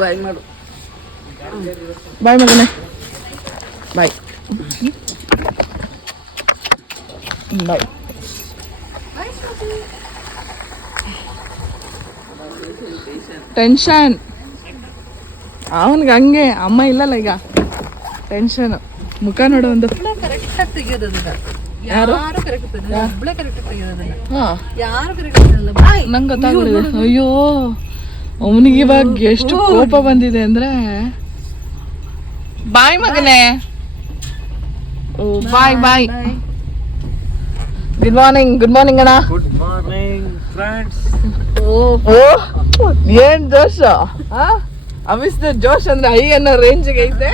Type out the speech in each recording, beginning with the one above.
ಬಾಯ್ ಮಾಡು. ಬಾಯ್ ಮಗನೇ, ಬಾಯ್ ಬಾಯ್. ಟೆನ್ಷನ್ ಅವನಿಗೆ ಹಂಗೆ. ಅಮ್ಮ ಇಲ್ಲಲ್ಲ ಈಗ, ಟೆನ್ಷನ್. ಮುಖ ನೋಡು ಒಂದು. ಕರೆಕ್ಟಾಗಿ ತೆಗಿಯೋದನ್ನ ಯಾರು ಒಬ್ಳೆ ಕರೆಕ್ಟಾಗಿ ತೆಗಿಯೋದನ್ನ ಹಾಂ ಯಾರು ಕರೆಕ್ಟ್ ನಂಗೆ ಗೊತ್ತಾಗ್ಬಿಡಿದೆ. ಅಯ್ಯೋ ಅವನಿಗೆ ಇವಾಗ ಎಷ್ಟು ಕೋಪ ಬಂದಿದೆ ಅಂದ್ರೆ. ಬಾಯ್ ಮಗನೇ. ಓ bye bye. Good morning. Good morning ಅಣ್ಣ. Good morning friends. ಓ ಏನ್ ಜೋಶ್. ಅಮಿಸ್ದ ಜೋಶ್ ಅಂದ್ರೆ ಐ ಅನ್ನೋ ರೇಂಜ್ಗೆ ಐತೆ.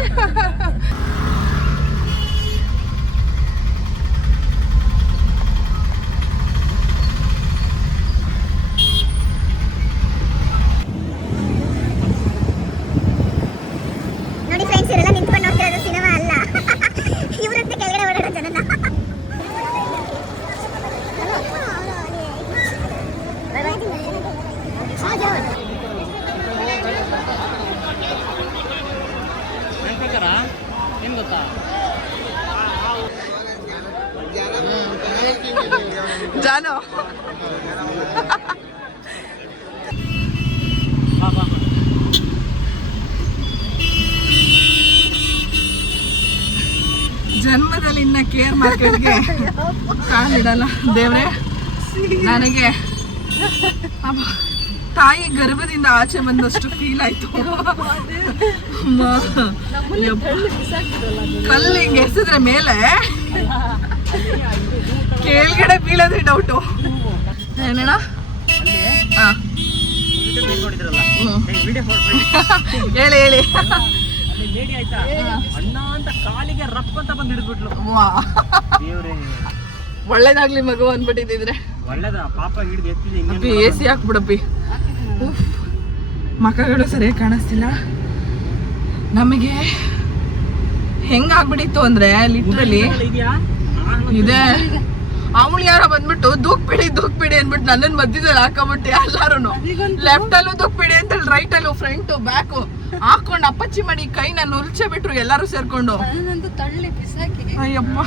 ಜಾನು ಜನ್ಮದಲ್ಲಿ ಇನ್ನ ಕೇರ್ ಮಾರ್ಕೆಟ್ಗೆ ಕಾಲಿಡಲ್ಲ ದೇವ್ರೆ. ನನಗೆ ತಾಯಿ ಗರ್ಭದಿಂದ ಆಚೆ ಬಂದಷ್ಟು ಫೀಲ್ ಆಯ್ತು. ಕಲ್ಲು ಹಿಂಗೆ ಎಸಿದ್ರೆ ಮೇಲೆ ಕೆಳಗಡೆ ಬೀಳೋದ್ರೆ ಡೌಟು. ಏನಣ್ಣ? ಹೇಳಿ ಹೇಳಿ. ಒಳ್ಳೇದಾಗ್ಲಿ ಮಗು ಅಂದ್ಬಿಟ್ಟಿದ್ರೆ. ಅಪ್ಪಿ ಎ ಸಿ ಹಾಕ್ಬಿಡಪ್ಪಿ. ಮಕ್ಕಳು ಸರಿಯಾಗಿ ಕಾಣಿಸ್ತಿಲ್ಲ. ನಮಗೆ ಹೆಂಗಾಗ್ಬಿಟ್ಟಿತ್ತು ಅಂದ್ರೆ ಲಿಟ್ರಲಿ ಇದೆ. ಅವಳು ಯಾರೋ ಬಂದ್ಬಿಟ್ಟು ದೂಕ್ಬಿಡಿ ಅಂದ್ಬಿಟ್ಟು ನನ್ನನ್ ಮಧ್ಯದಲ್ಲಿ ಹಾಕೊಂಬಿಟ್ಟು ಎಲ್ಲಾರು ಲೆಫ್ಟ್ ಅಲ್ಲೂ ದೂಕ್ಬಿಡಿ ಅಂತ ಹೇಳಿ ರೈಟ್ ಅಲ್ಲೂ ಫ್ರಂಟ್ ಬ್ಯಾಕ್ ಹಾಕೊಂಡು ಅಪ್ಪಚ್ಚಿ ಮಾಡಿ ಕೈನ ನುಲ್ಚೆ ಬಿಟ್ರು ಎಲ್ಲಾರು ಸೇರ್ಕೊಂಡು. ಅಯ್ಯಪ್ಪ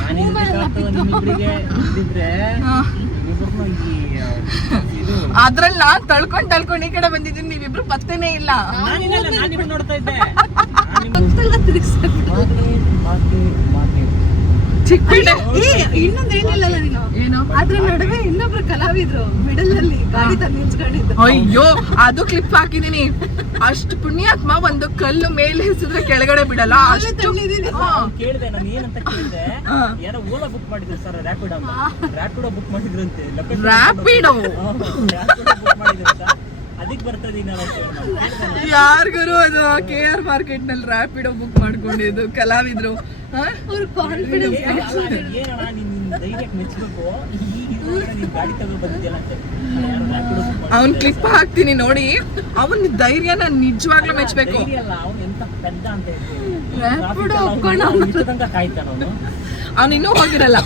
ಅದ್ರಲ್ಲಿ ನಾನ್ ತಳ್ಕೊಂಡ್ ಈ ಕಡೆ ಬಂದಿದ್ದೀನಿ. ನೀವಿಬ್ರು ಪತ್ತೆನೇ ಇಲ್ಲ. ಇನ್ನೊಂದೇನಿಲ್ಲ ನೀನು ಏನು ಅದ್ರ ನಡುವೆ ಇನ್ನೊಬ್ರು ಕಲಾವಿದ್ರು ಮಿಡಲ್ ಅಲ್ಲಿ ಗಾಡಿ ತಂದು ನಿಲ್ಸ್ಕೊಂಡಿದ್ದು. ಅಯ್ಯೋ ಅದು ಕ್ಲಿಪ್ ಹಾಕಿದೀನಿ. ಅಷ್ಟು ಪುಣ್ಯಾತ್ಮ ಒಂದು ಕಲ್ಲು ಮೇಲೆ ಎಸಿದ್ರೆ ಕೆಳಗಡೆ ಬಿಡಲ್ಲ. ಅಷ್ಟು ಕೇಳಿದೆ ನಾನು ಏನಂತ ಕೇಳಿದೆ. ಯಾರೋ ಓಲಾ ಬುಕ್ ಮಾಡಿದ್ರು ಸರ್, ರ್ಯಾಪಿಡೋ ಬುಕ್ ಮಾಡಿದ್ರು ಅಂತೆ. ರ್ಯಾಪಿಡೋ ಅದಕ್ಕೆ ಬರ್ತದೆ ಯಾರಿಗಾರು ಅದು KR ಮಾರ್ಕೆಟ್ ನಲ್ಲಿ ರ್ಯಾಪಿಡೋ ಬುಕ್ ಮಾಡ್ಕೊಂಡಿದ್ದು ಕಲಾವಿದ್ರು. ಅವ್ರ ಕಾನ್ಫಿಡೆನ್ಸ್ ಏನಣ್ಣ ನಿನ್ನ ಧೈರ್ಯಕ್ಕೆ ಮೆಚ್ಚಬೇಕು. ಗಾಡಿ ತಗೊಂಡು ಬಂದಿದ್ಯಲ್ಲ ಅಂತ ಅವನ್ ಕ್ಲಿಪ್ ಹಾಕ್ತೀನಿ ನೋಡಿ. ಅವನ್ ಧೈರ್ಯನ ನಿಜವಾಗ್ಲೂ ಮೆಚ್ಚಬೇಕು. ಅವ್ನು ಎಂತ ಪೆದ್ದ ಅಂತ ಹೇಳ್ತೀನಿ. ಅವ್ನು ಇನ್ನೂ ಹೋಗಿರಲ್ಲ.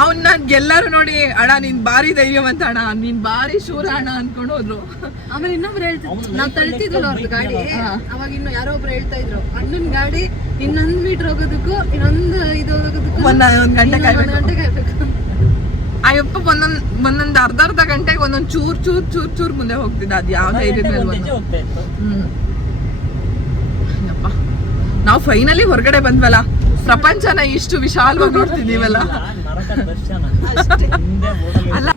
ಅವನ್ನ ಎಲ್ಲಾರು ನೋಡಿ ಅಣ್ಣ ನೀನ್ ಬಾರಿ ಧೈರ್ಯವಂತ ಅಣ್ಣ, ನೀನ್ ಬಾರಿ ಶೂರ ಅಣ್ಣ ಅನ್ಕೊಂಡು ಹೋದ್ರು. ಆಮೇಲೆ ಇನ್ನೊಬ್ರು ಹೇಳ್ತಿದ್ರು, ನಾವ್ ತಳ್ತಿದ್ವಲ್ಲ ಅವ್ರದ್ದು ಗಾಡಿ. ಅವಾಗ ಇನ್ನು ಯಾರೋ ಒಬ್ರು ಹೇಳ್ತಾ ಇದ್ರು ಅಣ್ಣನ್ ಗಾಡಿ ಇನ್ನೊಂದ್ ಮೀಟರ್ ಹೋಗೋದಕ್ಕೂ ಇನ್ನೊಂದು ಇದು ಹೋಗೋದಕ್ಕೂ ಒಂದ್ ಗಂಟೆ ಕಾಯ್ಬೇಕು. ಅಯ್ಯಪ್ಪ ಒಂದೊಂದ್ ಅರ್ಧ ಗಂಟೆಗೆ ಒಂದೊಂದ್ ಚೂರ್ ಮುಂದೆ ಹೋಗ್ತಿದ್ದ. ಅದ್ ಯಾವ ಧೈರ್ಯದ ಮೇಲೆ ನಾವು ಫೈನಲಿ ಹೊರಗಡೆ ಬಂದ್ವಲ್ಲ. ಪ್ರಪಂಚನ ಇಷ್ಟು ವಿಶಾಲವಾಗಿ ನೋಡ್ತಿದೀವಲ್ಲ. ಅಲ್ಲ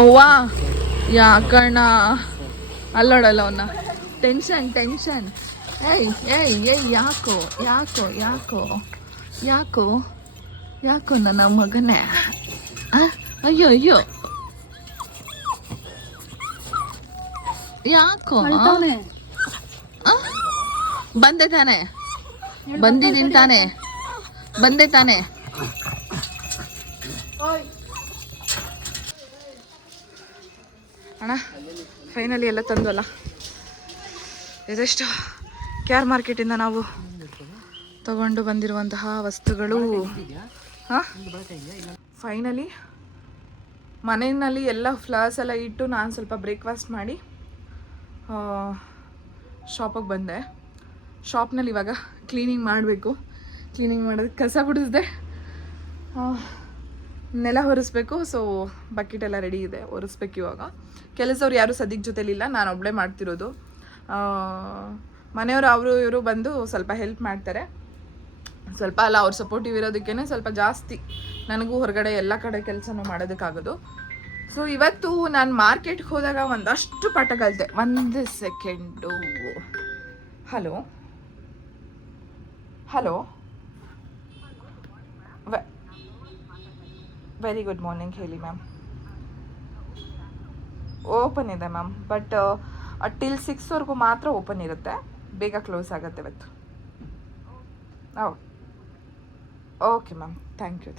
ಅವ್ವಾ ಯಾಕಣ್ಣ ಅಲ್ಲೋಡಲ್ಲ ಅವನ್ನ. ಟೆನ್ಷನ್ ಏಯ್ ಯಾಕೋ ನನ್ನ ಮಗನೇ. ಅಯ್ಯೋ ಯಾಕೋ ಬಂದೆ ತಾನೆ ಬಂದಿದ್ದೀನಿ ತಾನೆ ಬಂದೆ ತಾನೆ. ಅಣ್ಣ ಫೈನಲಿ ಎಲ್ಲ ತಂದ್ವಲ್ಲ. ಇದೆಷ್ಟು KR ಮಾರ್ಕೆಟಿಂದ ನಾವು ತಗೊಂಡು ಬಂದಿರುವಂತಹ ವಸ್ತುಗಳು. ಹಾಂ, ಫೈನಲಿ ಮನೆಯಲ್ಲಿ ಎಲ್ಲ ಫ್ಲವರ್ಸ್ ಎಲ್ಲ ಇಟ್ಟು ನಾನು ಸ್ವಲ್ಪ ಬ್ರೇಕ್ಫಾಸ್ಟ್ ಮಾಡಿ ಶಾಪಿಗೆ ಬಂದೆ. ಶಾಪ್ನಲ್ಲಿ ಇವಾಗ ಕ್ಲೀನಿಂಗ್ ಮಾಡಬೇಕು. ಕ್ಲೀನಿಂಗ್ ಮಾಡೋದಕ್ಕೆ ಕಸ ಗುಡಿಸಿದೆ, ನೆಲ ಒರೆಸ್ಬೇಕು. ಸೊ ಬಕೆಟ್ ಎಲ್ಲ ರೆಡಿ ಇದೆ, ಒರೆಸ್ಬೇಕು ಇವಾಗ. ಕೆಲಸವ್ರು ಯಾರೂ ಸದ್ಯಕ್ಕೆ ಜೊತೆಲಿಲ್ಲ, ನಾನು ಒಬ್ಬಳೇ ಮಾಡ್ತಿರೋದು. ಮನೆಯವರು ಅವರು ಇವರು ಬಂದು ಸ್ವಲ್ಪ ಹೆಲ್ಪ್ ಮಾಡ್ತಾರೆ. ಸ್ವಲ್ಪ ಅಲ್ಲ, ಅವ್ರು ಸಪೋರ್ಟಿವ್ ಇರೋದಕ್ಕೇ ಸ್ವಲ್ಪ ಜಾಸ್ತಿ ನನಗೂ ಹೊರಗಡೆ ಎಲ್ಲ ಕಡೆ ಕೆಲಸನೂ ಮಾಡೋದಕ್ಕಾಗೋದು. ಸೊ ಇವತ್ತು ನಾನು ಮಾರ್ಕೆಟ್ಗೆ ಹೋದಾಗ ಒಂದಷ್ಟು ಪಾಠ ಕಲಿತೆ. 1 second. Hello hello, very good morning. ಹೇಳಿ ಮ್ಯಾಮ್. ಓಪನ್ ಇದೆ ಮ್ಯಾಮ್, ಬಟ್ ಟಿಲ್ 6ವರೆಗೂ ಮಾತ್ರ ಓಪನ್ ಇರುತ್ತೆ, ಬೇಗ ಕ್ಲೋಸ್ ಆಗುತ್ತೆ ಇವತ್ತು. Okay ma'am, thank you.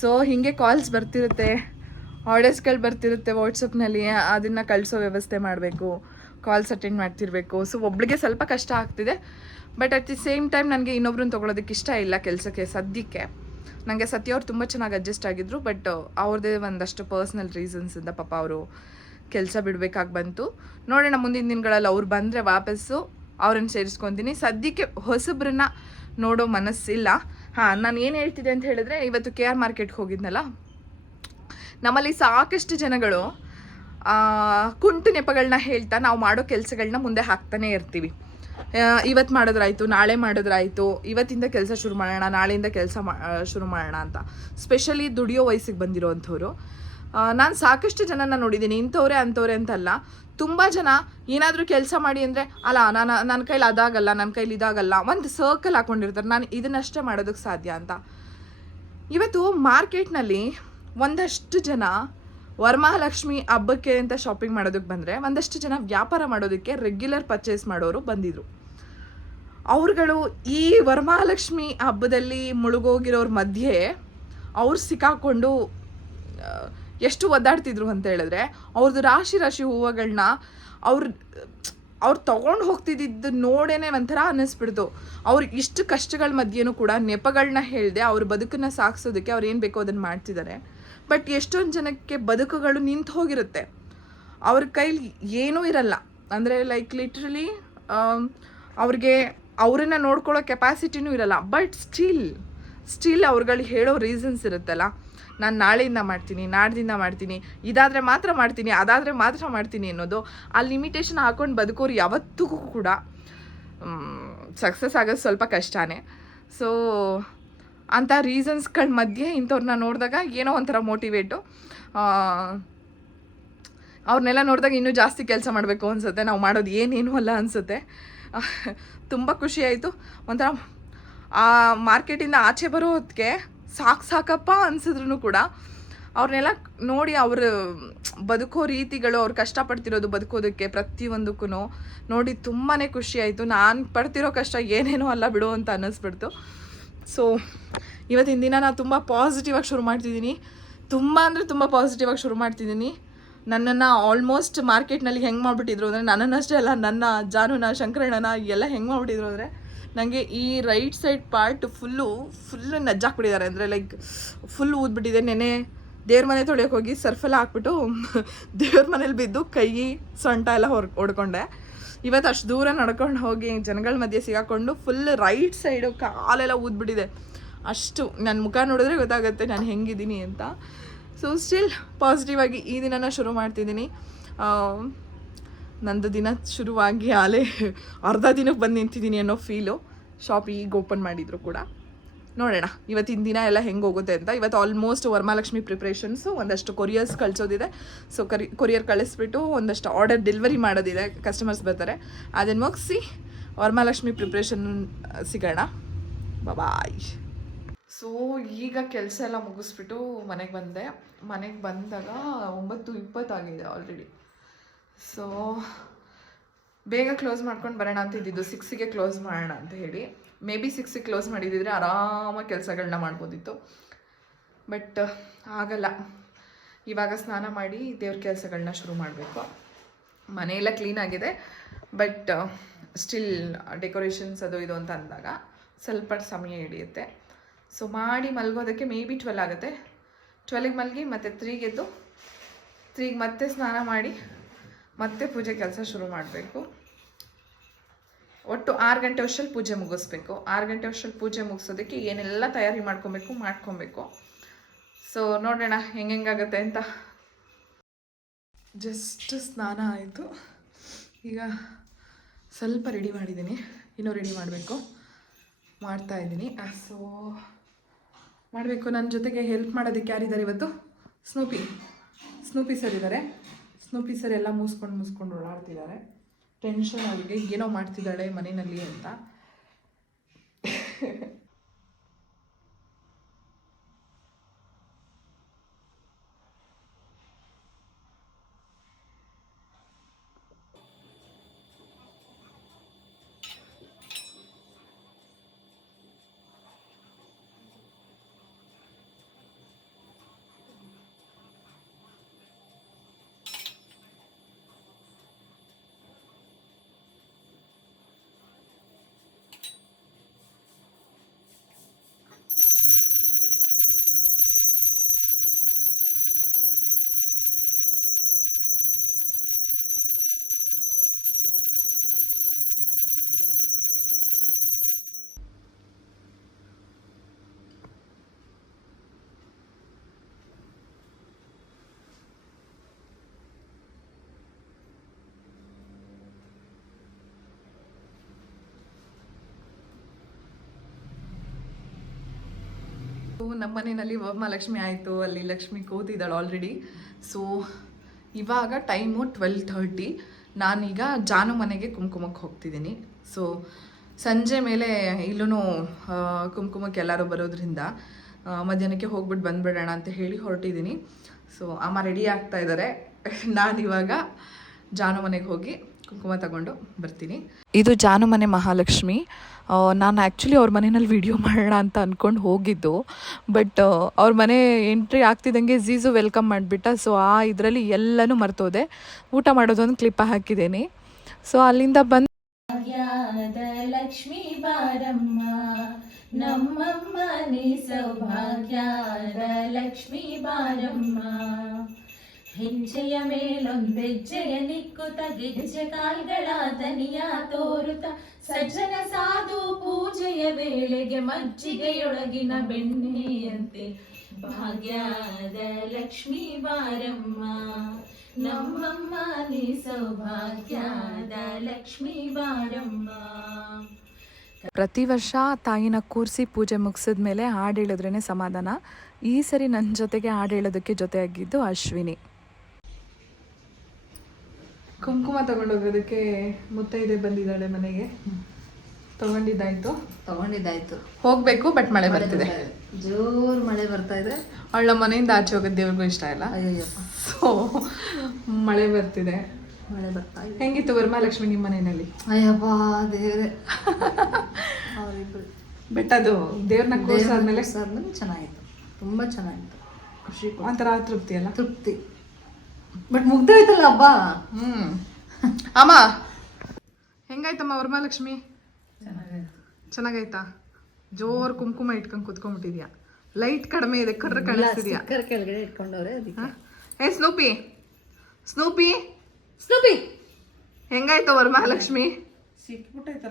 So ಹೀಗೆ ಕಾಲ್ಸ್ ಬರ್ತಿರುತ್ತೆ, ಆರ್ಡರ್ಸ್ಗಳು ಬರ್ತಿರುತ್ತೆ ವಾಟ್ಸಪ್ನಲ್ಲಿ, ಅದನ್ನು ಕಳಿಸೋ ವ್ಯವಸ್ಥೆ ಮಾಡಬೇಕು, ಕಾಲ್ಸ್ ಅಟೆಂಡ್ ಮಾಡ್ತಿರ್ಬೇಕು. ಸೊ ಒಬ್ಳಿಗೆ ಸ್ವಲ್ಪ ಕಷ್ಟ ಆಗ್ತಿದೆ, but at the same time ನನಗೆ ಇನ್ನೊಬ್ರನ್ನ ತೊಗೊಳೋದಕ್ಕೆ ಇಷ್ಟ ಇಲ್ಲ ಕೆಲಸಕ್ಕೆ ಸದ್ಯಕ್ಕೆ. ನನಗೆ ಸತ್ಯ ಅವ್ರು ತುಂಬ ಚೆನ್ನಾಗಿ ಅಡ್ಜಸ್ಟ್ ಆಗಿದ್ರು, ಬಟ್ ಅವ್ರದ್ದೇ ಒಂದಷ್ಟು ಪರ್ಸ್ನಲ್ ರೀಸನ್ಸಿಂದ ಪಾಪ ಅವರು ಕೆಲಸ ಬಿಡಬೇಕಾಗಿ ಬಂತು. ನೋಡೋಣ ಮುಂದಿನ ದಿನಗಳಲ್ಲಿ ಅವ್ರು ಬಂದರೆ ವಾಪಸ್ಸು ಅವ್ರನ್ನ ಸೇರಿಸ್ಕೊತೀನಿ. ಸದ್ಯಕ್ಕೆ ಹೊಸಬ್ರನ್ನ ನೋಡೋ ಮನಸ್ಸಿಲ್ಲ. ಹಾಂ, ನಾನು ಏನು ಹೇಳ್ತಿದ್ದೆ ಅಂತ ಹೇಳಿದ್ರೆ, ಇವತ್ತು KR ಮಾರ್ಕೆಟ್ಗೆ ಹೋಗಿದ್ನಲ್ಲ, ನಮ್ಮಲ್ಲಿ ಸಾಕಷ್ಟು ಜನಗಳು ಕುಂಟು ನೆಪಗಳನ್ನ ಹೇಳ್ತಾ ನಾವು ಮಾಡೋ ಕೆಲಸಗಳನ್ನ ಮುಂದೆ ಹಾಕ್ತಾನೆ ಇರ್ತೀವಿ. ಇವತ್ತು ಮಾಡಿದ್ರಾಯ್ತು, ನಾಳೆ ಮಾಡಿದ್ರಾಯ್ತು, ಇವತ್ತಿಂದ ಕೆಲಸ ಶುರು ಮಾಡೋಣ, ನಾಳೆಯಿಂದ ಕೆಲಸ ಶುರು ಮಾಡೋಣ ಅಂತ. ಸ್ಪೆಷಲಿ ದುಡಿಯೋ ವಯಸ್ಸಿಗೆ ಬಂದಿರೋವಂಥವ್ರು ನಾನು ಸಾಕಷ್ಟು ಜನನ ನೋಡಿದ್ದೀನಿ. ಇಂಥವ್ರೆ ಅಂಥವ್ರೆ ಅಂತಲ್ಲ, ತುಂಬ ಜನ ಏನಾದರೂ ಕೆಲಸ ಮಾಡಿ ಅಂದರೆ ಅಲ್ಲ ನನ್ನ ಕೈಲಿ ಅದಾಗಲ್ಲ, ನನ್ನ ಕೈಲಿ ಇದಾಗಲ್ಲ, ಒಂದು ಸರ್ಕಲ್ ಹಾಕ್ಕೊಂಡಿರ್ತಾರೆ, ನಾನು ಇದನ್ನಷ್ಟೇ ಮಾಡೋದಕ್ಕೆ ಸಾಧ್ಯ ಅಂತ. ಇವತ್ತು ಮಾರ್ಕೆಟ್ನಲ್ಲಿ ಒಂದಷ್ಟು ಜನ ವರಮಹಾಲಕ್ಷ್ಮಿ ಹಬ್ಬಕ್ಕೆ ಅಂತ ಶಾಪಿಂಗ್ ಮಾಡೋದಕ್ಕೆ ಬಂದರೆ, ಒಂದಷ್ಟು ಜನ ವ್ಯಾಪಾರ ಮಾಡೋದಕ್ಕೆ ರೆಗ್ಯುಲರ್ ಪರ್ಚೇಸ್ ಮಾಡೋರು ಬಂದಿದ್ರು. ಅವ್ರುಗಳು ಈ ವರಮಹಾಲಕ್ಷ್ಮಿ ಹಬ್ಬದಲ್ಲಿ ಮುಳುಗೋಗಿರೋರ ಮಧ್ಯೆ ಅವ್ರು ಸಿಕ್ಕಾಕೊಂಡು ಎಷ್ಟು ಒದ್ದಾಡ್ತಿದ್ರು ಅಂತ ಹೇಳಿದ್ರೆ, ಅವ್ರದ್ದು ರಾಶಿ ಹೂವುಗಳನ್ನ ಅವ್ರು ತೊಗೊಂಡು ಹೋಗ್ತಿದ್ದು ನೋಡೇನೆ ಒಂಥರ ಅನ್ನಿಸ್ಬಿಡ್ತು. ಅವ್ರು ಇಷ್ಟು ಕಷ್ಟಗಳ ಮಧ್ಯೆನೂ ಕೂಡ ನೆಪಗಳನ್ನ ಹೇಳ್ದೆ ಅವ್ರ ಬದುಕನ್ನು ಸಾಗಿಸೋದಕ್ಕೆ ಅವ್ರು ಏನು ಬೇಕೋ ಅದನ್ನು ಮಾಡ್ತಿದ್ದಾರೆ. ಬಟ್ ಎಷ್ಟೊಂದು ಜನಕ್ಕೆ ಬದುಕುಗಳು ನಿಂತು ಹೋಗಿರುತ್ತೆ, ಅವ್ರ ಕೈಲಿ ಏನೂ ಇರಲ್ಲ. ಅಂದರೆ ಲೈಕ್ ಲಿಟ್ರಲಿ ಅವ್ರಿಗೆ ಅವರನ್ನು ನೋಡ್ಕೊಳ್ಳೋ ಕೆಪಾಸಿಟಿನೂ ಇರಲ್ಲ. ಬಟ್ ಸ್ಟಿಲ್ ಅವ್ರುಗಳಿಗೆ ಹೇಳೋ ರೀಸನ್ಸ್ ಇರುತ್ತಲ್ಲ, ನಾನು ನಾಳೆಯಿಂದ ಮಾಡ್ತೀನಿ, ನಾಡ್ದಿಂದ ಮಾಡ್ತೀನಿ, ಇದಾದರೆ ಮಾತ್ರ ಮಾಡ್ತೀನಿ, ಅದಾದರೆ ಮಾತ್ರ ಮಾಡ್ತೀನಿ ಅನ್ನೋದು, ಆ ಲಿಮಿಟೇಷನ್ ಹಾಕೊಂಡು ಬದುಕೋರು ಯಾವತ್ತಿಗೂ ಕೂಡ ಸಕ್ಸಸ್ ಆಗೋದು ಸ್ವಲ್ಪ ಕಷ್ಟನೇ. ಸೊ ಅಂಥ ರೀಸನ್ಸ್ಗಳ ಮಧ್ಯೆ ಇಂಥವ್ರನ್ನ ನೋಡಿದಾಗ ಏನೋ ಒಂಥರ ಮೋಟಿವೇಟು. ಅವ್ರನ್ನೆಲ್ಲ ನೋಡಿದಾಗ ಇನ್ನೂ ಜಾಸ್ತಿ ಕೆಲಸ ಮಾಡಬೇಕು ಅನಿಸುತ್ತೆ, ನಾವು ಮಾಡೋದು ಏನೇನೂ ಅಲ್ಲ ಅನಿಸುತ್ತೆ. ತುಂಬ ಖುಷಿ ಆಯಿತು. ಒಂಥರ ಆ ಮಾರ್ಕೆಟಿಂದ ಆಚೆ ಬರೋ ಹೊತ್ತಿಗೆ ಸಾಕಪ್ಪ ಅನಿಸಿದ್ರು ಕೂಡ ಅವ್ರನ್ನೆಲ್ಲ ನೋಡಿ ಅವ್ರ ಬದುಕೋ ರೀತಿಗಳು, ಅವ್ರು ಕಷ್ಟಪಡ್ತಿರೋದು ಬದುಕೋದಕ್ಕೆ ಪ್ರತಿಯೊಂದಕ್ಕೂ ನೋಡಿ ತುಂಬಾ ಖುಷಿ ಆಯಿತು. ನಾನು ಪಡ್ತಿರೋ ಕಷ್ಟ ಏನೇನೋ ಅಲ್ಲ ಬಿಡು ಅಂತ ಅನ್ನಿಸ್ಬಿಡ್ತು. ಸೊ ಇವತ್ತಿನ ದಿನ ನಾನು ತುಂಬ ಪಾಸಿಟಿವಾಗಿ ಶುರು ಮಾಡ್ತಿದ್ದೀನಿ, ತುಂಬ ಅಂದರೆ ತುಂಬ ಪಾಸಿಟಿವಾಗಿ ಶುರು ಮಾಡ್ತಿದ್ದೀನಿ. ನನ್ನನ್ನು ಆಲ್ಮೋಸ್ಟ್ ಮಾರ್ಕೆಟ್ನಲ್ಲಿ ಹೆಂಗೆ ಮಾಡಿಬಿಟ್ಟಿದ್ರು ಅಂದರೆ, ನನ್ನನ್ನಷ್ಟೇ ಅಲ್ಲ, ನನ್ನ ಜಾನುನ ಶಂಕರಣ್ಣನ ಎಲ್ಲ ಹೆಂಗೆ ಮಾಡಿಬಿಟ್ಟಿದ್ರು ಅಂದರೆ, ನನಗೆ ಈ ರೈಟ್ ಸೈಡ್ ಪಾರ್ಟ್ ಫುಲ್ಲು ನಜ್ಜಾಕ್ಬಿಟ್ಟಿದ್ದಾರೆ. ಅಂದರೆ ಲೈಕ್ ಫುಲ್ ಊದ್ಬಿಟ್ಟಿದೆ. ನೆನೆ ದೇವ್ರ ಮನೆ ತೊಳೆಯೋಕೆ ಹೋಗಿ ಸರ್ಫೆಲ್ಲ ಹಾಕ್ಬಿಟ್ಟು ದೇವ್ರ ಮನೇಲಿ ಬಿದ್ದು ಕೈ ಸೊಂಟ ಎಲ್ಲ ಹೊಡ್ಕೊಂಡೆ. ಇವತ್ತು ಅಷ್ಟು ದೂರ ನಡ್ಕೊಂಡು ಹೋಗಿ ಜನಗಳ ಮಧ್ಯೆ ಸಿಗಾಕೊಂಡು ಫುಲ್ ರೈಟ್ ಸೈಡು ಕಾಲೆಲ್ಲ ಊದ್ಬಿಟ್ಟಿದೆ. ಅಷ್ಟು ನನ್ನ ಮುಖ ನೋಡಿದ್ರೆ ಗೊತ್ತಾಗುತ್ತೆ ನಾನು ಹೆಂಗಿದ್ದೀನಿ ಅಂತ. ಸೊ ಸ್ಟಿಲ್ ಪಾಸಿಟಿವ್ ಆಗಿ ಈ ದಿನನ ಶುರು ಮಾಡ್ತಿದ್ದೀನಿ. ನಂದು ದಿನ ಶುರುವಾಗಿ ಆಲೇ ಅರ್ಧ ದಿನಕ್ಕೆ ಬಂದು ನಿಂತಿದ್ದೀನಿ ಅನ್ನೋ ಫೀಲು. ಶಾಪ್ ಈಗ ಓಪನ್ ಮಾಡಿದ್ರು ಕೂಡ. ನೋಡೋಣ ಇವತ್ತಿನ ದಿನ ಎಲ್ಲ ಹೆಂಗೆ ಹೋಗುತ್ತೆ ಅಂತ. ಇವತ್ತು ಆಲ್ಮೋಸ್ಟ್ ವರಮಹಾಲಕ್ಷ್ಮಿ ಪ್ರಿಪ್ರೇಷನ್ಸು, ಒಂದಷ್ಟು ಕೊರಿಯರ್ಸ್ ಕಳಿಸೋದಿದೆ. ಸೊ ಕೊರಿಯರ್ ಕಳಿಸ್ಬಿಟ್ಟು ಒಂದಷ್ಟು ಆರ್ಡರ್ ಡೆಲಿವರಿ ಮಾಡೋದಿದೆ, ಕಸ್ಟಮರ್ಸ್ ಬರ್ತಾರೆ. ಅದನ್ನು ಮುಗಿಸಿ ವರಮಹಾಲಕ್ಷ್ಮಿ ಪ್ರಿಪ್ರೇಷನ್ ಸಿಗೋಣ. ಬಾಯ್. ಸೊ ಈಗ ಕೆಲಸ ಎಲ್ಲ ಮುಗಿಸ್ಬಿಟ್ಟು ಮನೆಗೆ ಬಂದೆ. ಮನೆಗೆ ಬಂದಾಗ 9:20 ಆಗಿದೆ ಆಲ್ರೆಡಿ. ಸೊ ಬೇಗ ಕ್ಲೋಸ್ ಮಾಡ್ಕೊಂಡು ಬರೋಣ ಅಂತ ಇದ್ದಿದ್ದು, 6ಗೆ ಕ್ಲೋಸ್ ಮಾಡೋಣ ಅಂತ ಹೇಳಿ. ಮೇ ಬಿ 6ಗೆ ಕ್ಲೋಸ್ ಮಾಡಿದ್ದಿದ್ರೆ ಆರಾಮಾಗಿ ಕೆಲಸಗಳನ್ನ ಮಾಡ್ಬೋದಿತ್ತು. ಬಟ್ ಆಗಲ್ಲ. ಇವಾಗ ಸ್ನಾನ ಮಾಡಿ ದೇವ್ರ ಕೆಲಸಗಳನ್ನ ಶುರು ಮಾಡಬೇಕು. ಮನೆಯೆಲ್ಲ ಕ್ಲೀನ್ ಆಗಿದೆ, ಬಟ್ ಸ್ಟಿಲ್ ಡೆಕೋರೇಷನ್ಸ್ ಅದು ಇದು ಅಂತ ಅಂದಾಗ ಸ್ವಲ್ಪ ಸಮಯ ಹಿಡಿಯುತ್ತೆ. ಸೊ ಮಾಡಿ ಮಲಗೋದಕ್ಕೆ ಮೇ ಬಿ 12 ಆಗುತ್ತೆ. 12ಗೆ ಮಲಗಿ ಮತ್ತೆ 3ಗೆ ಎದ್ದು 3ಗೆ ಮತ್ತೆ ಸ್ನಾನ ಮಾಡಿ ಮತ್ತೆ ಪೂಜೆ ಕೆಲಸ ಶುರು ಮಾಡಬೇಕು. ಒಟ್ಟು 6 ಗಂಟೆ ವರ್ಷದಲ್ಲಿ ಪೂಜೆ ಮುಗಿಸ್ಬೇಕು. 6 ಗಂಟೆ ವರ್ಷದಲ್ಲಿ ಪೂಜೆ ಮುಗಿಸೋದಕ್ಕೆ ಏನೆಲ್ಲ ತಯಾರಿ ಮಾಡ್ಕೊಬೇಕು. ಸೊ ನೋಡೋಣ ಹೆಂಗಾಗುತ್ತೆ ಅಂತ. ಜಸ್ಟ್ ಸ್ನಾನ ಆಯಿತು, ಈಗ ಸ್ವಲ್ಪ ರೆಡಿ ಮಾಡಿದ್ದೀನಿ, ಇನ್ನೂ ರೆಡಿ ಮಾಡ್ತಾಯಿದ್ದೀನಿ. ಸೊ ಮಾಡಬೇಕು. ನನ್ನ ಜೊತೆಗೆ ಹೆಲ್ಪ್ ಮಾಡೋದಕ್ಕೆ ಯಾರಿದ್ದಾರೆ ಇವತ್ತು? ಸ್ನೂಪಿ ಸರ್ ಇದ್ದಾರೆ. ಸ್ನೂಪಿ ಸರ್ ಎಲ್ಲ ಮುಗಿಸ್ಕೊಂಡು ಓಡಾಡ್ತಿದ್ದಾರೆ. ಟೆನ್ಷನ್ ಅವರಿಗೆ, ಏನೋ ಮಾಡ್ತಿದ್ದಾಳೆ ಮನೆಯಲ್ಲಿ ಅಂತ. ನಮ್ಮ ಮನೆಯಲ್ಲಿ ವರಮಹಾಲಕ್ಷ್ಮಿ ಆಯಿತು, ಅಲ್ಲಿ ಲಕ್ಷ್ಮಿ ಕೂತಿದ್ದಾಳೆ ಆಲ್ರೆಡಿ. ಸೊ ಇವಾಗ ಟೈಮು 12:30. ನಾನೀಗ ಜಾನು ಮನೆಗೆ ಕುಂಕುಮಕ್ಕೆ ಹೋಗ್ತಿದ್ದೀನಿ. ಸೊ ಸಂಜೆ ಮೇಲೆ ಇಲ್ಲೂ ಕುಂಕುಮಕ್ಕೆ ಎಲ್ಲರೂ ಬರೋದ್ರಿಂದ ಮಧ್ಯಾಹ್ನಕ್ಕೆ ಹೋಗ್ಬಿಟ್ಟು ಬಂದುಬಿಡೋಣ ಅಂತ ಹೇಳಿ ಹೊರಟಿದ್ದೀನಿ. ಸೊ ಅಮ್ಮ ರೆಡಿ ಆಗ್ತಾ ಇದ್ದಾರೆ. ನಾನಿವಾಗ ಜಾನು ಮನೆಗೆ ಹೋಗಿ ಕುಂಕುಮ ತಗೊಂಡು ಬರ್ತೀನಿ. ಇದು ಜಾನು ಮನೆ ಮಹಾಲಕ್ಷ್ಮಿ. ನಾನು ಆ್ಯಕ್ಚುಲಿ ಅವ್ರ ಮನೆಯಲ್ಲಿ ವಿಡಿಯೋ ಮಾಡೋಣ ಅಂತ ಅಂದ್ಕೊಂಡು ಹೋಗಿದ್ದು, ಬಟ್ ಅವ್ರ ಮನೆ ಎಂಟ್ರಿ ಆಗ್ತಿದ್ದಂಗೆ ಝೀಝು ವೆಲ್ಕಮ್ ಮಾಡಿಬಿಟ್ಟ. ಸೊ ಆ ಇದರಲ್ಲಿ ಎಲ್ಲನೂ ಮರ್ತೋದೆ. ಊಟ ಮಾಡೋದೊಂದು ಕ್ಲಿಪ್ ಹಾಕಿದ್ದೀನಿ. ಸೊ ಅಲ್ಲಿಂದ ಬಂದು ಲಕ್ಷ್ಮೀ ಬಾರಮ್ಮ ನಮ್ಮಮ್ಮ ನೀ ಸೌಭಾಗ್ಯದ ಲಕ್ಷ್ಮೀ ಬಾರಮ್ಮ. ಹೆಜ್ಜೆಯ ಮೇಲೊಂದೆಜ್ಜೆಯ ನಿಕ್ಕುತ ಗೆಜ್ಜೆ ಕಾಲ್ಗಳ ದನಿಯ ತೋರುತ ಸಜ್ಜನ ಸಾಧು ಪೂಜೆಯ ವೇಳೆಗೆ ಮಜ್ಜಿಗೆಯೊಳಗಿನ ಬೆಣ್ಣೆಯಂತೆ ಭಾಗ್ಯದ ಲಕ್ಷ್ಮೀ ಬಾರಮ್ಮ ನಮ್ಮಮ್ಮ ನೀ ಸೌಭಾಗ್ಯದ ಲಕ್ಷ್ಮೀ ಬಾರಮ್ಮ. ಪ್ರತಿ ವರ್ಷ ತಾಯಿನ ಕೂರಿಸಿ ಪೂಜೆ ಮುಗಿಸಿದ ಮೇಲೆ ಹಾಡು ಹೇಳಿದ್ರೇ ಸಮಾಧಾನ. ಈ ಸರಿ ನನ್ನ ಜೊತೆಗೆ ಹಾಡು ಹೇಳೋದಕ್ಕೆ ಜೊತೆಯಾಗಿದ್ದು ಅಶ್ವಿನಿ. ಕುಂಕುಮ ತಗೊಂಡೋಗೋದಕ್ಕೆ ಮುತ್ತೈದೆ ಬಂದಿದ್ದಾಳೆ ಮನೆಗೆ. ತಗೊಂಡಿದ್ದಾಯ್ತು ಹೋಗ್ಬೇಕು, ಬಟ್ ಮಳೆ ಬರ್ತಿದೆ, ಜೋರ್ ಮಳೆ ಬರ್ತಾ ಇದೆ. ಅವಳ ಮನೆಯಿಂದ ಆಚೆ ಹೋಗೋದು ದೇವ್ರಿಗೂ ಇಷ್ಟ ಇಲ್ಲ. ಸೊ ಮಳೆ ಬರ್ತಿದೆ. ಹೆಂಗಿತ್ತು ವರಮಹಾಲಕ್ಷ್ಮಿ ನಿಮ್ಮ ಮನೆಯಲ್ಲಿ? ಅಯ್ಯಪ್ಪ ದೇವ್ರೆ, ಬಟ್ ಅದು ದೇವ್ರನ್ನ ಕೂರ್ಸಾದ್ಮೇಲೆ ಚೆನ್ನಾಗಿತ್ತು, ತುಂಬಾ ಚೆನ್ನಾಗಿತ್ತು. ಖುಷಿ, ಒಂಥರ ತೃಪ್ತಿ ಅಲ್ಲ? ತೃಪ್ತಿ. ಬಟ್ ಮುಗ್ದೋಯ್ತಲ್ಲ ಹಬ್ಬ. ಅಮ್ಮ ಹೆಂಗಾಯ್ತಮ್ಮ ವರಮಹಾಲಕ್ಷ್ಮಿ? ಚೆನ್ನಾಗೈತಾ? ಜೋರ್ ಕುಂಕುಮ ಇಟ್ಕೊಂಡು ಕುತ್ಕೊಂಡ್ಬಿಟ್ಟಿದ್ಯಾ? ಲೈಟ್ ಕಡಿಮೆ ಇದೆ, ಕರ್ರ ಕಾಣಿಸ್ತಿದ್ಯಾ? ಕೆಳಗಡೆ ಇಟ್ಕೊಂಡವ್ರೆ ಅದಕ್ಕೆ. ಏ ಸ್ನೂಪಿ ಸ್ನೂಪಿ ಹೆಂಗಾಯ್ತು ವರಮಹಾಲಕ್ಷ್ಮಿ? ಸಿಕ್ಬಿಟ್ಟೈತ.